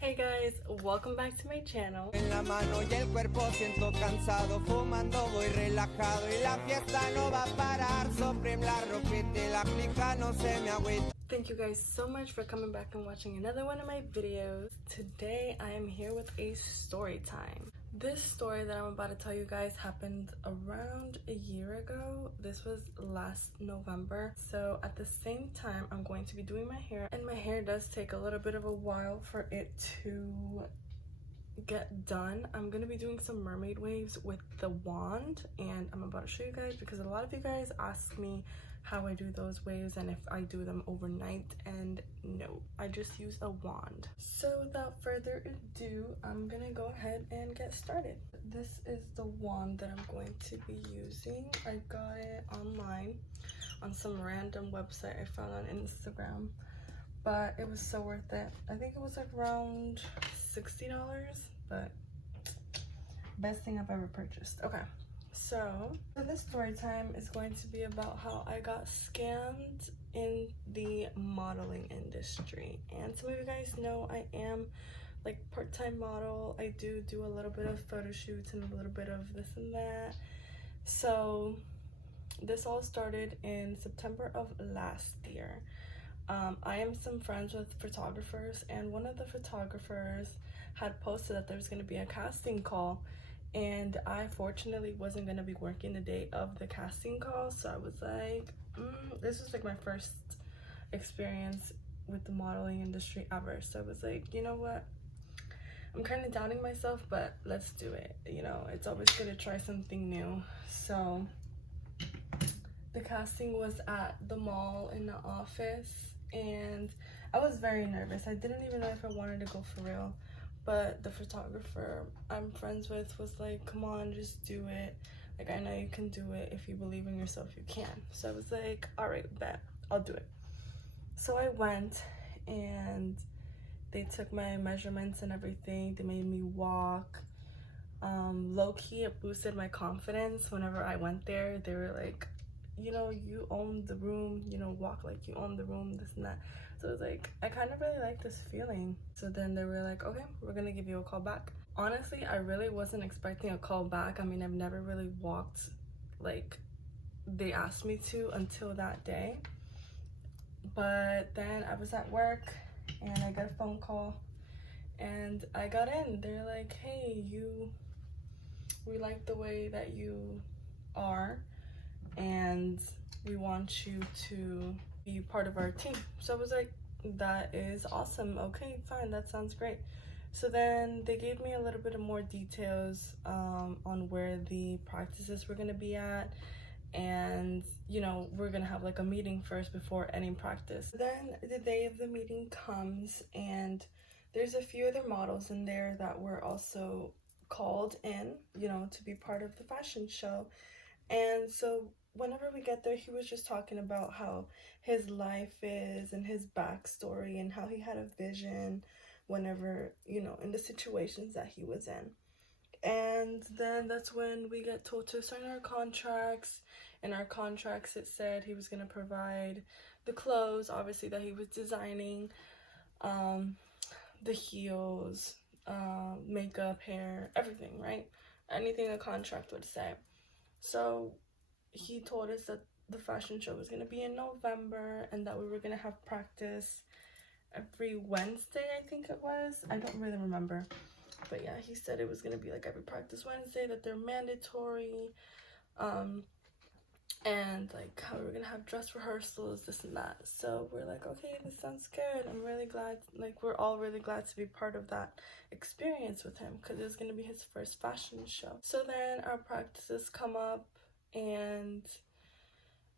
Hey guys, welcome back to my channel. En la mano y el cuerpo siento cansado, fumando voy relajado y la fiesta no va a parar. Sobre la ropita y la clica no se me agüita. Thank you guys so much for coming back and watching another one of my videos. Today I am here with a story time. This story that I'm about to tell you guys happened around a year ago. This was last November. So at the same time, I'm going to be doing my hair, and my hair does take a little bit of a while for it to get done. I'm gonna be doing some mermaid waves with the wand, and I'm about to show you guys because a lot of you guys ask me how I do those waves and if I do them overnight, and no, I just use a wand. So without further ado, I'm gonna go ahead and get started. This is the wand that I'm going to be using. I got it online on some random website I found on Instagram, but it was so worth it. I think it was like around $60, but best thing I've ever purchased. Okay, so this story time is going to be about how I got scammed in the modeling industry. And some of you guys know I am like part-time model. I do a little bit of photo shoots and a little bit of this and that. So this all started in September of last year. I am some friends with photographers, and one of the photographers had posted that there was going to be a casting call, and I fortunately wasn't going to be working the day of the casting call. So I was like, this was like my first experience with the modeling industry ever. So I was like, you know what, I'm kind of doubting myself, but let's do it. You know, it's always good to try something new. So the casting was at the mall in the office, and I was very nervous. I didn't even know if I wanted to go for real, but the photographer I'm friends with was like, come on, just do it. Like, I know you can do it. If you believe in yourself, you can. So I was like, all right, bet, I'll do it. So I went, and they took my measurements and everything. They made me walk. Low-key, it boosted my confidence. Whenever I went there, they were like, you know, you own the room, you know, walk like you own the room, this and that. So it was like, I kind of really like this feeling. So then they were like, okay, we're gonna give you a call back. Honestly, I really wasn't expecting a call back. I mean, I've never really walked like they asked me to until that day. But then I was at work and I got a phone call and I got in. They're like, hey, we like the way that you are, and we want you to be part of our team. So I was like, that is awesome. Okay, fine, that sounds great. So then they gave me a little bit of more details on where the practices were gonna be at, and you know, we're gonna have like a meeting first before any practice. Then the day of the meeting comes, and there's a few other models in there that were also called in, you know, to be part of the fashion show. And so whenever we get there, he was just talking about how his life is and his backstory and how he had a vision whenever, you know, in the situations that he was in. And then that's when we get told to sign our contracts. In our contracts, it said he was going to provide the clothes, obviously, that he was designing, the heels, makeup, hair, everything, right? Anything a contract would say. So he told us that the fashion show was going to be in November and that we were going to have practice every Wednesday, I think it was. I don't really remember. But yeah, he said it was going to be like every practice Wednesday, that they're mandatory. And like how we were going to have dress rehearsals, this and that. So we're like, okay, this sounds good. I'm really glad, like we're all really glad to be part of that experience with him, because it was going to be his first fashion show. So then our practices come up, and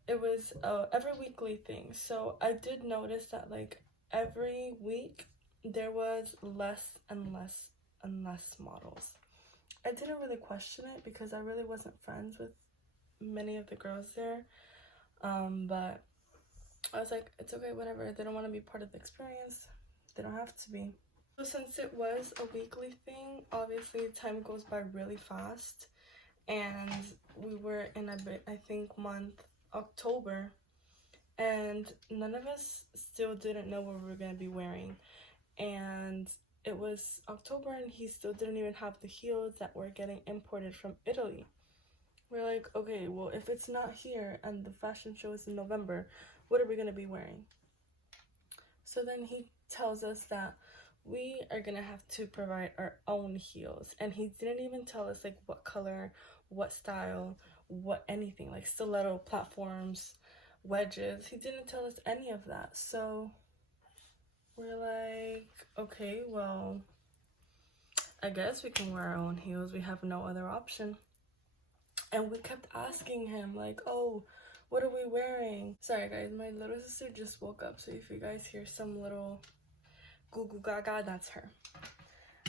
it was every weekly thing. So I did notice that like every week there was less and less and less models. I didn't really question it because I really wasn't friends with many of the girls there, but I was like, it's okay, whatever. They don't want to be part of the experience, they don't have to be. So since it was a weekly thing, obviously time goes by really fast, and we were in I think month October, and none of us still didn't know what we were going to be wearing. And it was October and he still didn't even have the heels that were getting imported from Italy. We're like, okay, well, if it's not here and the fashion show is in November, what are we gonna be wearing? So then he tells us that we are gonna have to provide our own heels, and he didn't even tell us like what color, what style, what anything, like stiletto, platforms, wedges. He didn't tell us any of that. So we're like, okay, well, I guess we can wear our own heels. We have no other option. And we kept asking him like, oh, what are we wearing? Sorry guys, my little sister just woke up, so if you guys hear some little goo goo gaga, that's her.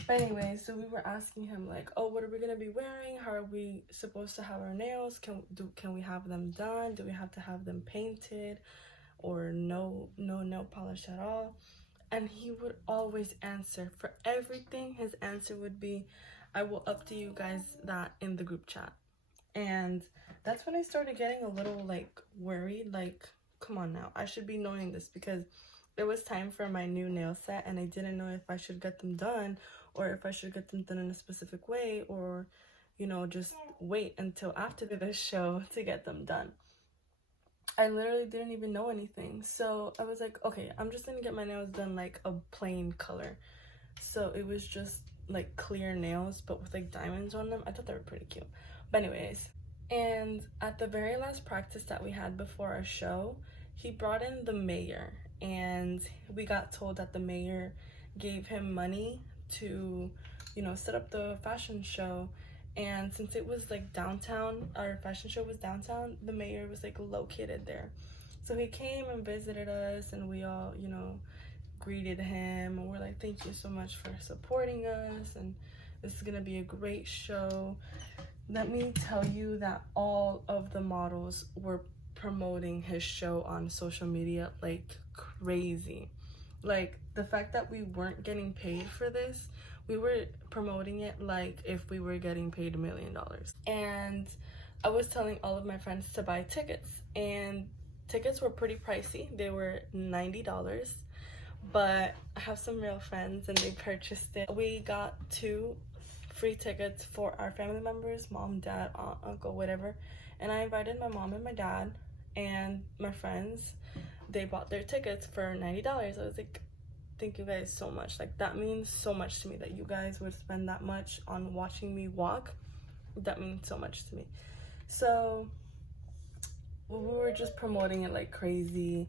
But anyway, so we were asking him like, oh, what are we gonna be wearing? How are we supposed to have our nails? Can we have them done? Do we have to have them painted, or no nail polish at all? And he would always answer for everything. His answer would be, I will update you guys that in the group chat. And that's when I started getting a little like worried, like, come on now, I should be knowing this, because it was time for my new nail set and I didn't know if I should get them done or if I should get them done in a specific way, or, you know, just wait until after the show to get them done. I literally didn't even know anything. So I was like, okay, I'm just gonna get my nails done like a plain color. So it was just like clear nails but with like diamonds on them. I thought they were pretty cute. But anyways, and at the very last practice that we had before our show, he brought in the mayor, and we got told that the mayor gave him money to, you know, set up the fashion show. And since it was like downtown, our fashion show was downtown, the mayor was like located there. So he came and visited us, and we all, you know, greeted him, and we're like, thank you so much for supporting us, and this is gonna be a great show. Let me tell you that all of the models were promoting his show on social media like crazy. Like, the fact that we weren't getting paid for this, we were promoting it like if we were getting paid $1 million. And I was telling all of my friends to buy tickets, and tickets were pretty pricey. They were $90, but I have some real friends and they purchased it. We got 2 free tickets for our family members, mom, dad, aunt, uncle, whatever. And I invited my mom and my dad and my friends. They bought their tickets for $90. I was like, thank you guys so much. Like, that means so much to me that you guys would spend that much on watching me walk. That means so much to me. So we were just promoting it like crazy,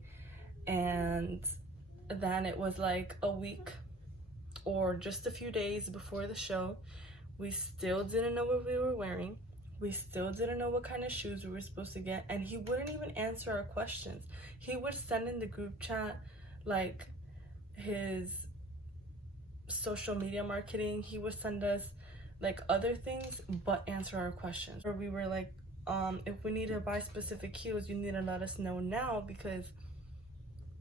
and then it was like a week or just a few days before the show. We still didn't know what we were wearing. We still didn't know what kind of shoes we were supposed to get, and he wouldn't even answer our questions. He would send in the group chat like his social media marketing. He would send us like other things but answer our questions. Or we were like, if we need to buy specific heels, you need to let us know now, because,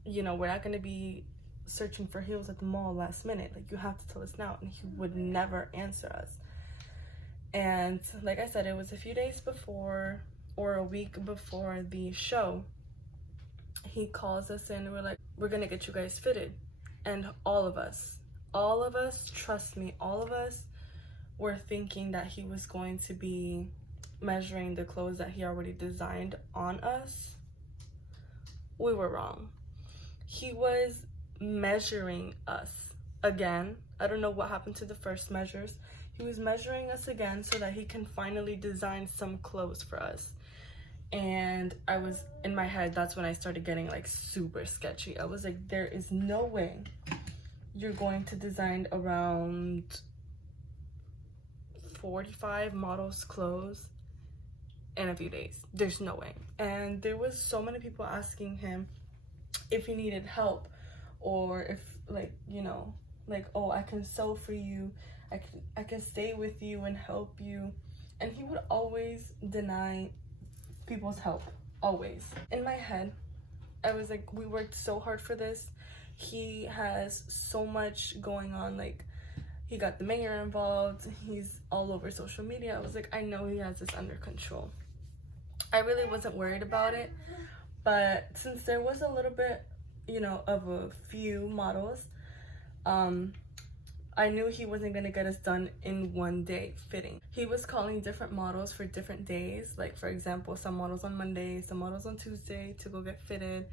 you know, we're not going to be searching for heels at the mall last minute. Like, you have to tell us now. And he would never answer us. And like I said, it was a few days before, or a week before the show, he calls us in and we're like, we're gonna get you guys fitted. And all of us, trust me, all of us were thinking that he was going to be measuring the clothes that he already designed on us. We were wrong. He was measuring us again. I don't know what happened to the first measures. He was measuring us again so that he can finally design some clothes for us. And I was, in my head, that's when I started getting like super sketchy. I was like, there is no way you're going to design around 45 models' clothes in a few days. There's no way. And there was so many people asking him if he needed help, or if, like, you know, like, oh, I can sew for you, I can stay with you and help you. And he would always deny people's help, always. In my head, I was like, we worked so hard for this. He has so much going on. Like, he got the mayor involved, he's all over social media. I was like, I know he has this under control. I really wasn't worried about it, but since there was a little bit, you know, of a few models, I knew he wasn't gonna get us done in one day fitting. He was calling different models for different days. Like, for example, some models on Monday, some models on Tuesday to go get fitted.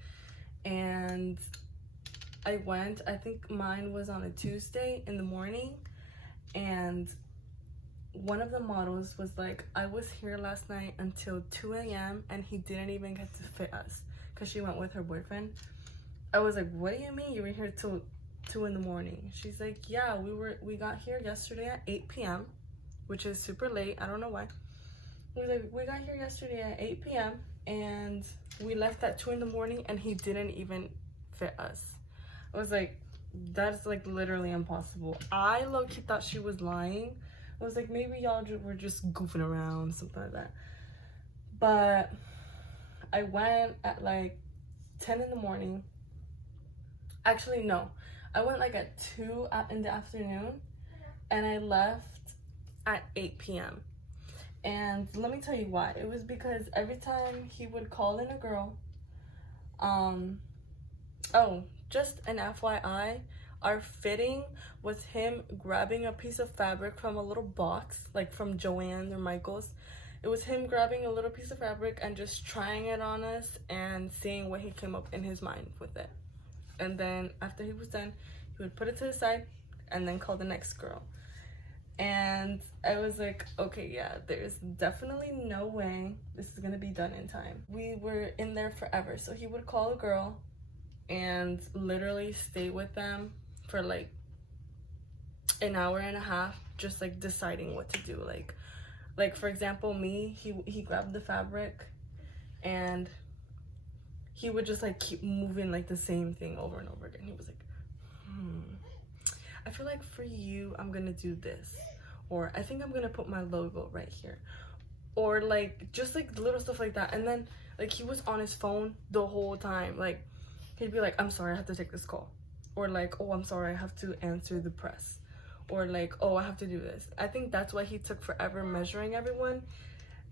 And I went, I think mine was on a Tuesday in the morning. And one of the models was like, I was here last night until 2 a.m. and he didn't even get to fit us because she went with her boyfriend. I was like, what do you mean you were here till 2 in the morning? She's like, yeah, we got here yesterday at 8 p.m., which is super late. I don't know why. We got here yesterday at 8 p.m. and we left at 2 in the morning and he didn't even fit us. I was like, that's like literally impossible. I low-key thought she was lying. I was like, maybe y'all were just goofing around, something like that. But I went at like 10 in the morning. Actually, no. I went like at 2 in the afternoon and I left at 8 p.m. And let me tell you why. It was because every time he would call in a girl, oh, just an FYI, our fitting was him grabbing a piece of fabric from a little box, like from Joann's or Michael's. It was him grabbing a little piece of fabric and just trying it on us and seeing what he came up in his mind with it. And then after he was done, he would put it to the side and then call the next girl. And I was like, okay, yeah, there's definitely no way this is gonna be done in time. We were in there forever. So he would call a girl and literally stay with them for like an hour and a half, just like deciding what to do. Like for example, me, he grabbed the fabric and he would just like keep moving like the same thing over and over again. He was like, I feel like for you, I'm gonna do this. Or I think I'm gonna put my logo right here. Or like, just like little stuff like that. And then like he was on his phone the whole time. Like he'd be like, I'm sorry, I have to take this call. Or like, oh, I'm sorry, I have to answer the press. Or like, oh, I have to do this. I think that's why he took forever measuring everyone.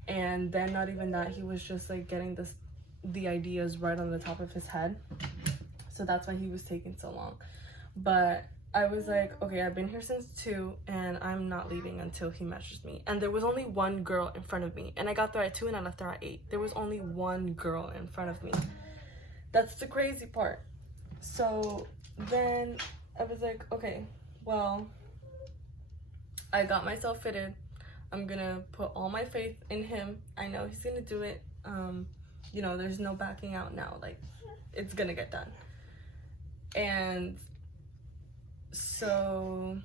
And then not even that, he was just like getting the ideas right on the top of his head. So that's why he was taking so long. But I was like, okay, I've been here since 2 and I'm not leaving until he measures me. And there was only one girl in front of me. And I got there at 2 and I left there at 8. There was only one girl in front of me. That's the crazy part. So then I was like, okay, well, I got myself fitted. I'm gonna put all my faith in him. I know he's gonna do it. You know, there's no backing out now. Like, it's gonna get done. And so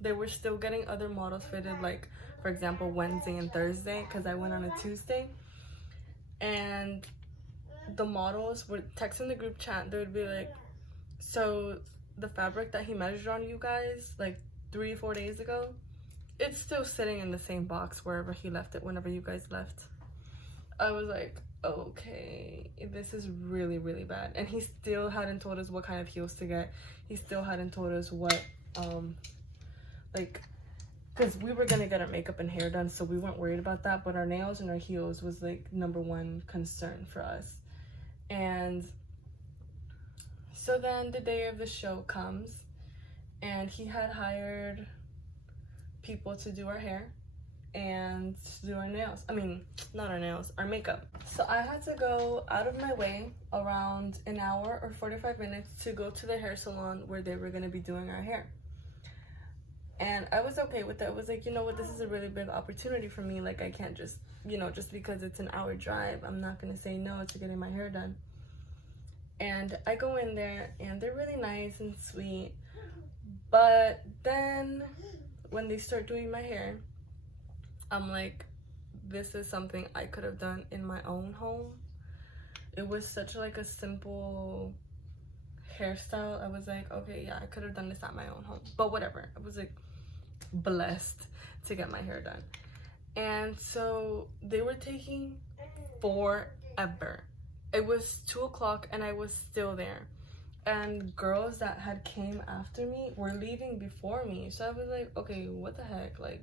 they were still getting other models fitted, like for example Wednesday and Thursday, because I went on a Tuesday. And the models would text in the group chat. They would be like, so the fabric that he measured on you guys like 3-4 days ago, it's still sitting in the same box wherever he left it whenever you guys left. I was like, okay, this is really, really bad. And he still hadn't told us what kind of heels to get. He still hadn't told us what, like, because we were gonna get our makeup and hair done, so we weren't worried about that, but our nails and our heels was like #1 concern for us. And so then the day of the show comes and he had hired people to do our hair and to do our nails. I mean, not our nails, our makeup. So I had to go out of my way around an hour or 45 minutes to go to the hair salon where they were gonna be doing our hair. And I was okay with that. I was like, you know what, this is a really big opportunity for me. Like, I can't just, you know, just because it's an hour drive, I'm not gonna say no to getting my hair done. And I go in there and they're really nice and sweet. But then when they start doing my hair, I'm like, this is something I could have done in my own home. It was such like a simple hairstyle. I was like, okay, yeah, I could have done this at my own home, but whatever. I was like blessed to get my hair done. And so they were taking forever. It was 2 o'clock and I was still there. And girls that had came after me were leaving before me. So I was like, okay, what the heck? Like,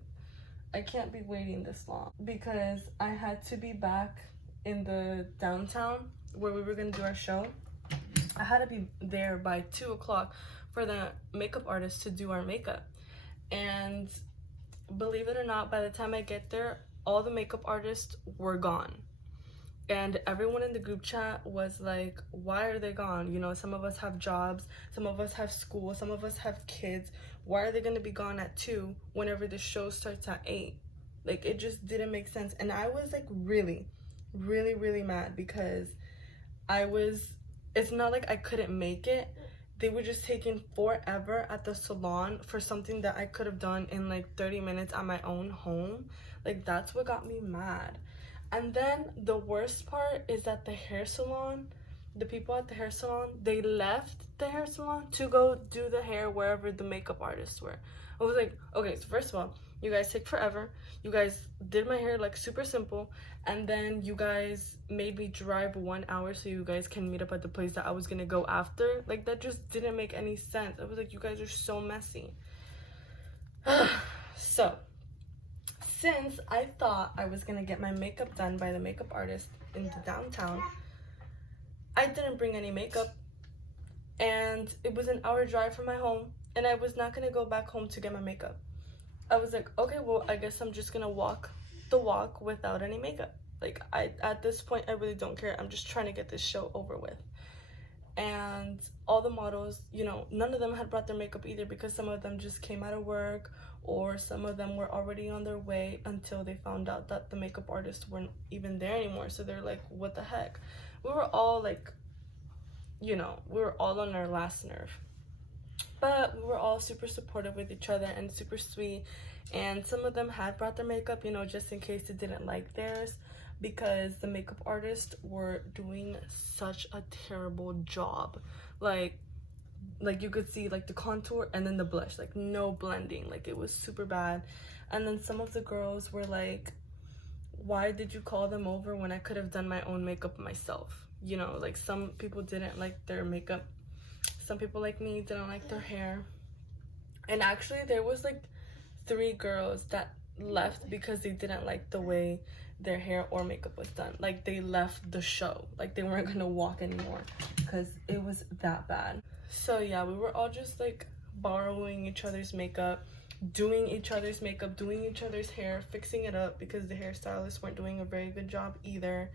I can't be waiting this long, because I had to be back in the downtown where we were gonna do our show. I had to be there by 2 o'clock for the makeup artist to do our makeup. And believe it or not, by the time I get there, all the makeup artists were gone. And everyone in the group chat was like, why are they gone? You know, some of us have jobs, some of us have school, some of us have kids. Why are they going to be gone at 2 whenever the show starts at 8? Like, it just didn't make sense. And I was like really, really, really mad because it's not like I couldn't make it. They were just taking forever at the salon for something that I could have done in like 30 minutes at my own home. Like, that's what got me mad. And then the worst part is that the hair salon, the people at the hair salon, they left the hair salon to go do the hair wherever the makeup artists were. I was like, okay, so first of all, you guys take forever. You guys did my hair like super simple. And then you guys made me drive 1 hour so you guys can meet up at the place that I was gonna go after. Like, that just didn't make any sense. I was like, you guys are so messy. So, since I thought I was gonna get my makeup done by the makeup artist in the downtown, I didn't bring any makeup, and it was an hour drive from my home, and I was not gonna go back home to get my makeup. I was like, okay, well, I guess I'm just gonna walk the walk without any makeup. Like, at this point, I really don't care. I'm just trying to get this show over with. And all the models, you know, none of them had brought their makeup either, because some of them just came out of work, or some of them were already on their way until they found out that the makeup artists weren't even there anymore. So they're like, what the heck? We were all like, you know, we were all on our last nerve. But we were all super supportive with each other and super sweet. And some of them had brought their makeup, you know, just in case they didn't like theirs, because the makeup artists were doing such a terrible job. Like you could see like the contour and then the blush, like no blending. Like, it was super bad. And then some of the girls were like, why did you call them over when I could have done my own makeup myself? You know, like, some people didn't like their makeup. Some people like me didn't like their hair. And actually there was like 3 girls that left because they didn't like the way their hair or makeup was done. Like, they left the show. Like, they weren't gonna walk anymore because it was that bad. So yeah, we were all just like borrowing each other's makeup, doing each other's makeup, doing each other's hair, fixing it up, because the hairstylists weren't doing a very good job either.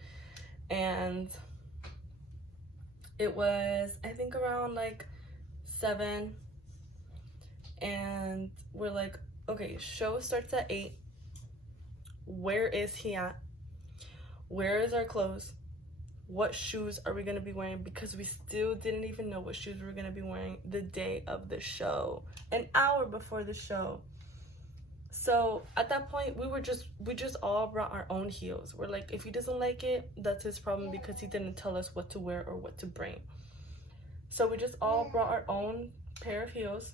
And it was, I think, around like 7, and we're like, okay, show starts at 8. Where is he at? Where is our clothes? What shoes are we gonna be wearing? Because we still didn't even know what shoes we were gonna be wearing the day of the show, an hour before the show. So at that point, we just all brought our own heels. We're like, if he doesn't like it, that's his problem, because he didn't tell us what to wear or what to bring. So we just all brought our own pair of heels,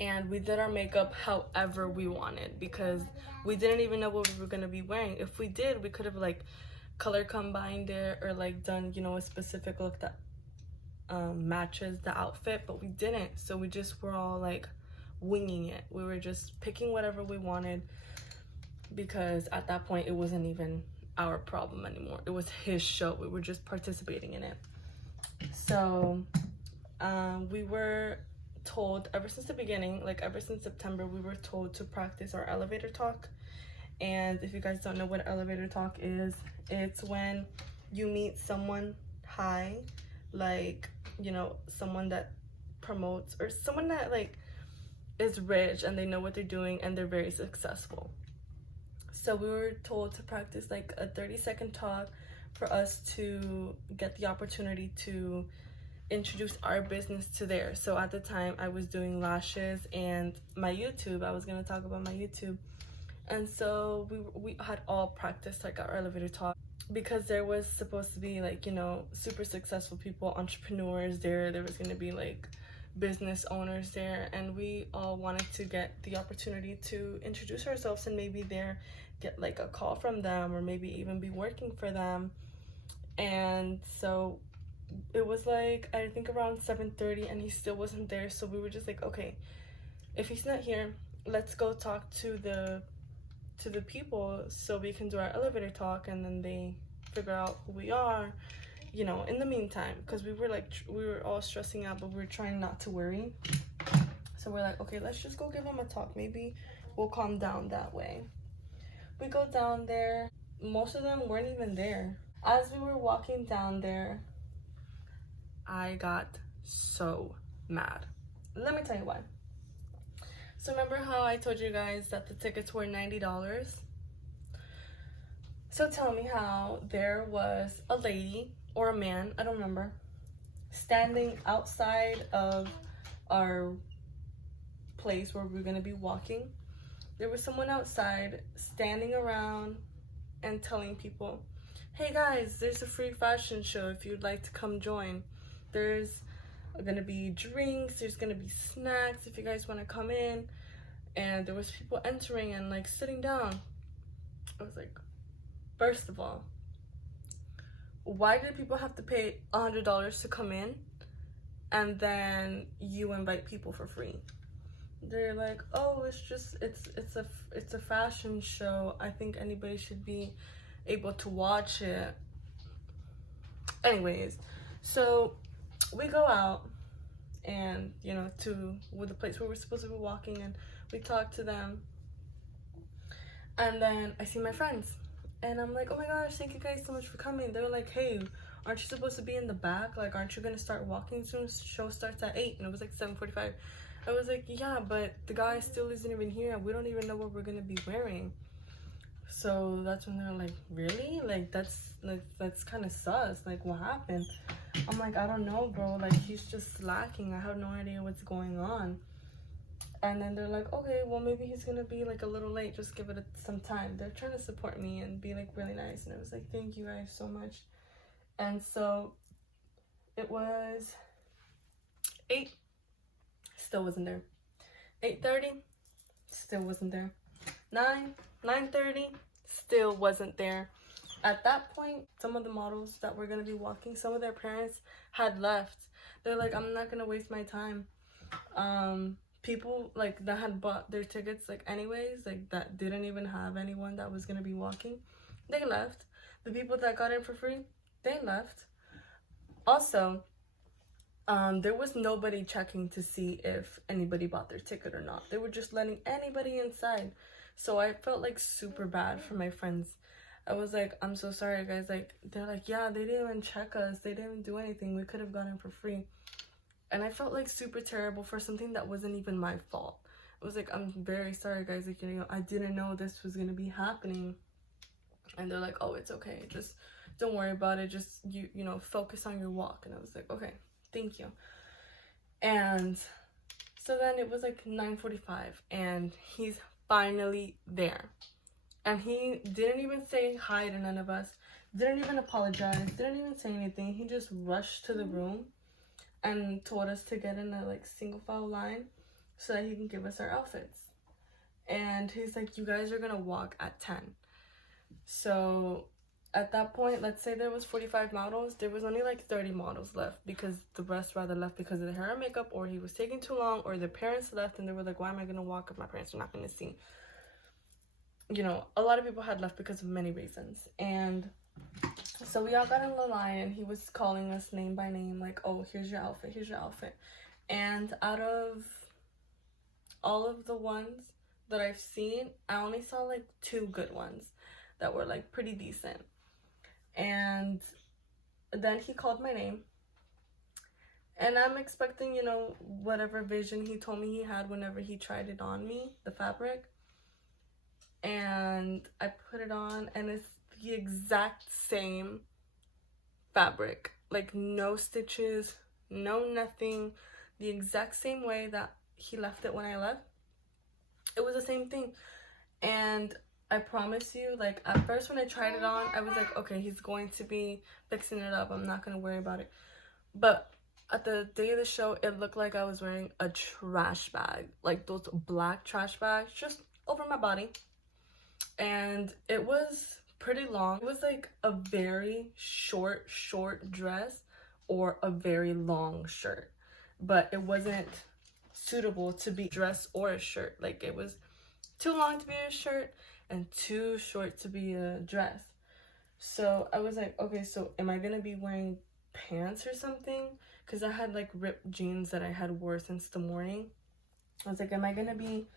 and we did our makeup however we wanted, because we didn't even know what we were gonna be wearing. If we did, we could have like color combined it, or like done, you know, a specific look that matches the outfit, but we didn't. So we just were all like winging it. We were just picking whatever we wanted, because at that point it wasn't even our problem anymore. It was his show. We were just participating in it. So we were told ever since the beginning, like ever since September, we were told to practice our elevator talk. And if you guys don't know what elevator talk is, it's when you meet someone high, like, you know, someone that promotes, or someone that like is rich and they know what they're doing and they're very successful. So we were told to practice like a 30-second talk for us to get the opportunity to introduce our business to theirs. So at the time I was doing lashes and my YouTube. I was going to talk about my YouTube. And so we had all practiced like our elevator talk, because there was supposed to be like, you know, super successful people, entrepreneurs there. There was going to be like business owners there, and we all wanted to get the opportunity to introduce ourselves and maybe there get like a call from them, or maybe even be working for them. And so it was like, I think around 7:30, and he still wasn't there. So we were just like, okay, if he's not here, let's go talk to the people so we can do our elevator talk, and then they figure out who we are, you know, in the meantime, because we were all stressing out, but we were trying not to worry. So So we're like, okay, let's just go give him a talk. Maybe we'll calm down that way. We go down there. Most of them weren't even there. As we were walking down there, I got so mad. Let me tell you why. So remember how I told you guys that the tickets were $90? So tell me how there was a lady or a man, I don't remember, standing outside of our place where we're gonna be walking. There was someone outside standing around and telling people, hey guys, there's a free fashion show if you'd like to come join. There's gonna be drinks, there's gonna be snacks if you guys want to come in. And there was people entering and like sitting down. I was like, first of all, why did people have to pay $100 to come in and then you invite people for free? They're like, oh, it's a fashion show. I think anybody should be able to watch it. Anyways, so we go out and, you know, to the place where we're supposed to be walking, and we talk to them. And then I see my friends and I'm like, oh my gosh, thank you guys so much for coming. They were like, hey, aren't you supposed to be in the back? Like, aren't you gonna start walking soon? The show starts at 8. And it was like 7:45. I was like, yeah, but the guy still isn't even here. We don't even know what we're gonna be wearing. So that's when they're like, really? Like, that's kind of sus. Like, what happened? I'm like, I don't know, bro. Like, he's just slacking. I have no idea what's going on. And then they're like, okay, well, maybe he's gonna be like a little late. Just give it some time. They're trying to support me and be like really nice. And I was like, thank you guys so much. And so it was 8, still wasn't there. 8:30, still wasn't there. 9:30, still wasn't there. At that point, some of the models that were gonna be walking, some of their parents had left. They're like, I'm not gonna waste my time. People like that had bought their tickets like anyways, like that didn't even have anyone that was gonna be walking, they left. The people that got in for free, they left. Also, there was nobody checking to see if anybody bought their ticket or not. They were just letting anybody inside. So I felt like super bad for my friends. I was like, I'm so sorry guys. Like, they're like, yeah, they didn't even check us, they didn't do anything, we could have gotten for free. And I felt like super terrible for something that wasn't even my fault. I was like, I'm very sorry guys, like, you know, I didn't know this was gonna be happening. And they're like, oh, it's okay, just don't worry about it, just you know, focus on your walk. And I was like, okay, thank you. And so then it was like 9:45 and he's finally there. And he didn't even say hi to none of us, didn't even apologize, didn't even say anything. He just rushed to the room and told us to get in a like single file line so that he can give us our outfits. And he's like, you guys are gonna walk at 10. So at that point, let's say there was 45 models, there was only like 30 models left because the rest rather left because of the hair and makeup, or he was taking too long, or their parents left and they were like, why am I gonna walk if my parents are not gonna see? You know, a lot of people had left because of many reasons. And so we all got in the line and he was calling us name by name, like, oh, here's your outfit, here's your outfit. And out of all of the ones that I've seen, I only saw like 2 good ones that were like pretty decent. And then he called my name. And I'm expecting, you know, whatever vision he told me he had whenever he tried it on me, the fabric. And I put it on and it's the exact same fabric, like no stitches, no nothing, the exact same way that he left it when I left. It was the same thing. And I promise you, like, at first when I tried it on, I was like, okay, he's going to be fixing it up, I'm not gonna worry about it. But at the day of the show, it looked like I was wearing a trash bag, like those black trash bags, just over my body. And it was pretty long. It was like a very short dress or a very long shirt, but it wasn't suitable to be a dress or a shirt. Like, it was too long to be a shirt and too short to be a dress. So I was like, okay, so am I gonna be wearing pants or something? Because I had like ripped jeans that I had wore since the morning. I was like, am I gonna be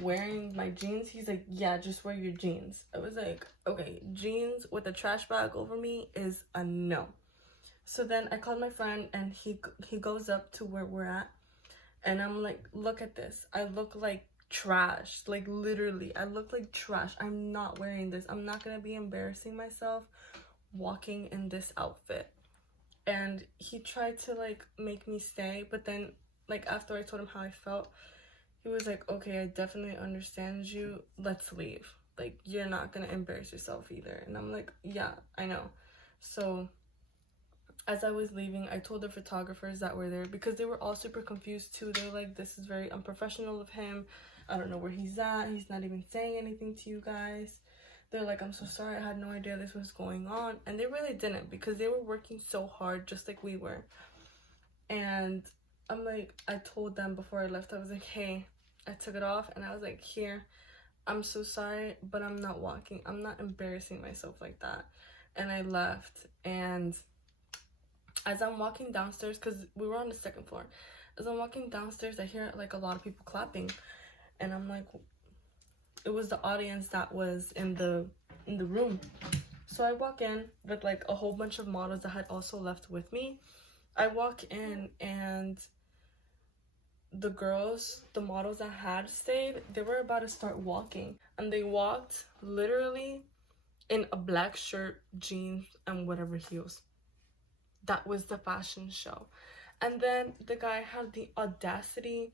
wearing my jeans? He's like, yeah, just wear your jeans. I was like, okay, jeans with a trash bag over me is a no. So then I called my friend, and he goes up to where we're at, and I'm like, look at this. I look like trash. Like, literally, I look like trash. I'm not wearing this. I'm not gonna be embarrassing myself walking in this outfit. And he tried to like make me stay, but then like after I told him how I felt, he was like, okay, I definitely understand you, let's leave. Like, you're not gonna embarrass yourself either. And I'm like, yeah, I know. So as I was leaving, I told the photographers that were there, because they were all super confused too. They were like, this is very unprofessional of him. I don't know where he's at. He's not even saying anything to you guys. They're like, I'm so sorry, I had no idea this was going on. And they really didn't, because they were working so hard just like we were. And I'm like, I told them before I left, I was like, hey, I took it off, and I was like, here, I'm so sorry, but I'm not walking. I'm not embarrassing myself like that. And I left. And as I'm walking downstairs, because we were on the second floor, as I'm walking downstairs, I hear like a lot of people clapping. And I'm like, it was the audience that was in the room. So I walk in with like a whole bunch of models that had also left with me. I walk in, and the girls, the models that had stayed, they were about to start walking, and they walked literally in a black shirt, jeans, and whatever heels. That was the fashion show. And then the guy had the audacity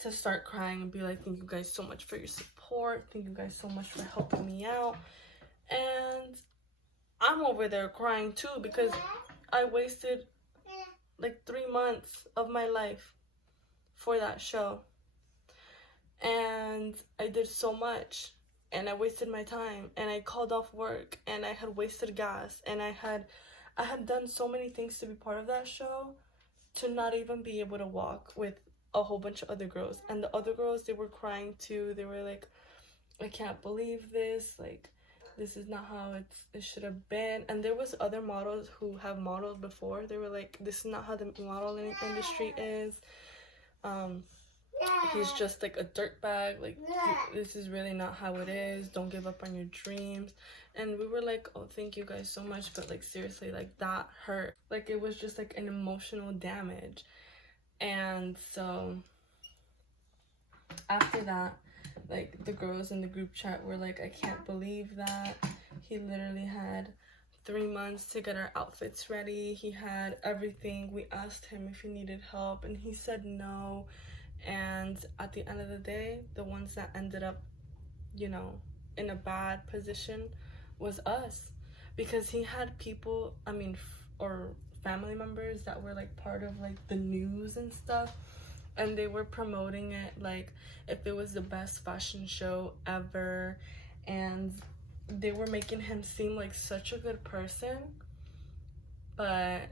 to start crying and be like, thank you guys so much for your support, thank you guys so much for helping me out. And I'm over there crying too, because I wasted like 3 months of my life for that show, and I did so much, and I wasted my time, and I called off work, and I had wasted gas, and I had done so many things to be part of that show, to not even be able to walk with a whole bunch of other girls. And the other girls, they were crying too. They were like, I can't believe this, like, this is not how it should have been. And there was other models who have modeled before. They were like, this is not how the modeling industry is. He's just like a dirtbag. Like, this is really not how it is. Don't give up on your dreams. And we were like, oh, thank you guys so much. But like, seriously, like, that hurt. Like, it was just like an emotional damage. And so after that, like, the girls in the group chat were like, I can't believe that. He literally had 3 months to get our outfits ready. He had everything. We asked him if he needed help, and he said no. And at the end of the day, the ones that ended up, you know, in a bad position was us, because he had people, I mean, or family members that were like part of like the news and stuff, and they were promoting it like if it was the best fashion show ever, and they were making him seem like such a good person, but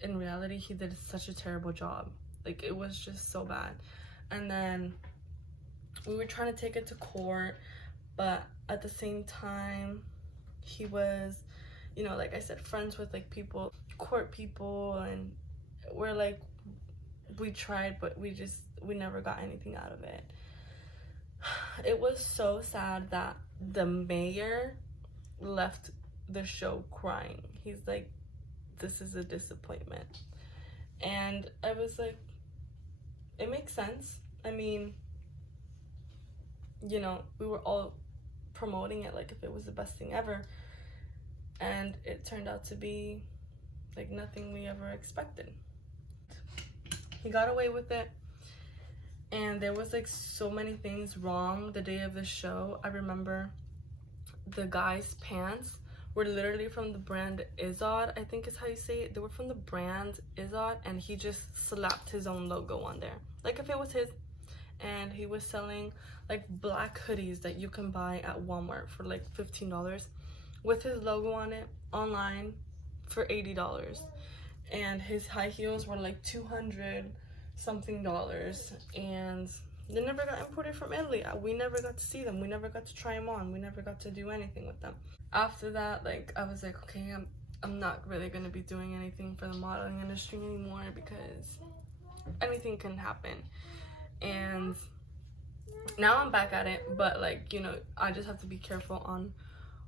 in reality he did such a terrible job. Like, it was just so bad. And then we were trying to take it to court, but at the same time he was, you know, like I said, friends with like people, court people, and we're like, we tried, but we never got anything out of it. It was so sad that the mayor left the show crying. He's like, this is a disappointment. And I was like, it makes sense. I mean, you know, we were all promoting it like if it was the best thing ever, and it turned out to be like nothing we ever expected. He got away with it, and there was like so many things wrong the day of the show. I remember the guy's pants were literally from the brand Izod, I think is how you say it. They were from the brand Izod, and he just slapped his own logo on there, like if it was his. And he was selling like black hoodies that you can buy at Walmart for like $15 with his logo on it online for $80. And his high heels were like $200 something, and they never got imported from Italy. We never got to see them. We never got to try them on. We never got to do anything with them. After that, like, I was like, okay, I'm not really gonna be doing anything for the modeling industry anymore, because anything can happen. and now I'm back at it. But like, you know, I just have to be careful on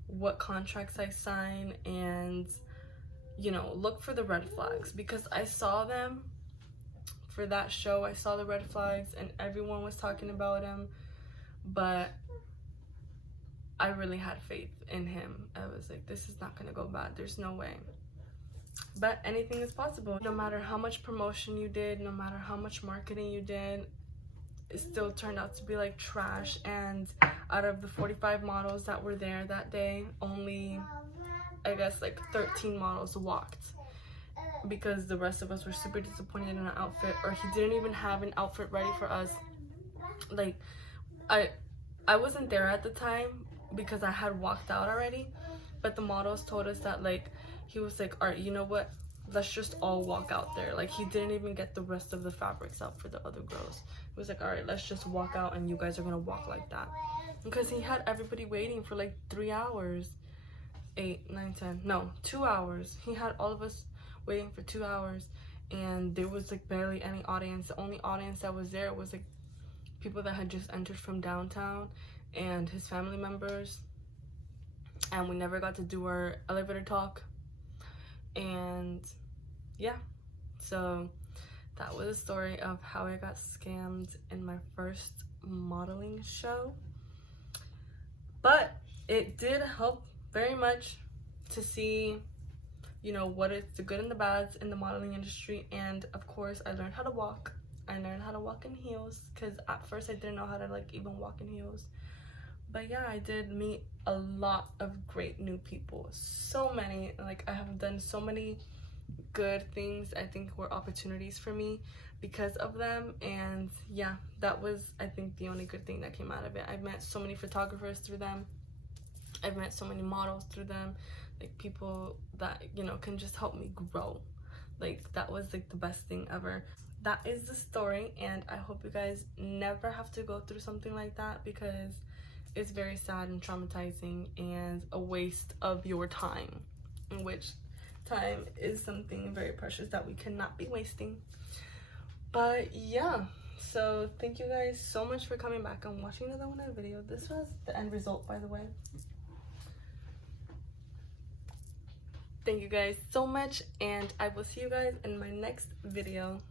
what contracts I sign, and you know, look for the red flags, because I saw them for that show. I saw the red flags and everyone was talking about him, but I really had faith in him. I was like, this is not gonna go bad, there's no way. But anything is possible. No matter how much promotion you did, no matter how much marketing you did, it still turned out to be like trash. And out of the 45 models that were there that day, only I guess like 13 models walked, because the rest of us were super disappointed in an outfit, or he didn't even have an outfit ready for us. Like, I wasn't there at the time because I had walked out already, but the models told us that, like, he was like, all right, you know what, let's just all walk out there. Like, he didn't even get the rest of the fabrics out for the other girls. He was like, all right, let's just walk out and you guys are gonna walk like that, because he had everybody waiting for like 3 hours. 8, 9, 10, no, 2 hours. He had all of us waiting for 2 hours, and there was like barely any audience. The only audience that was there was like people that had just entered from downtown and his family members, and we never got to do our elevator talk. And yeah, so that was a story of how I got scammed in my first modeling show. But it did help very much to see, you know, what is the good and the bads in the modeling industry. And of course, I learned how to walk. I learned how to walk in heels, because at first I didn't know how to like even walk in heels. But yeah, I did meet a lot of great new people. So many, like I have done so many good things I think were opportunities for me because of them. And yeah, that was, I think, the only good thing that came out of it. I've met so many photographers through them. I've met so many models through them, like people that, you know, can just help me grow. Like, that was like the best thing ever. That is the story, and I hope you guys never have to go through something like that, because it's very sad and traumatizing and a waste of your time, in which time is something very precious that we cannot be wasting. But yeah, so thank you guys so much for coming back and watching another one of the video. This was the end result, by the way. Thank you guys so much, and I will see you guys in my next video.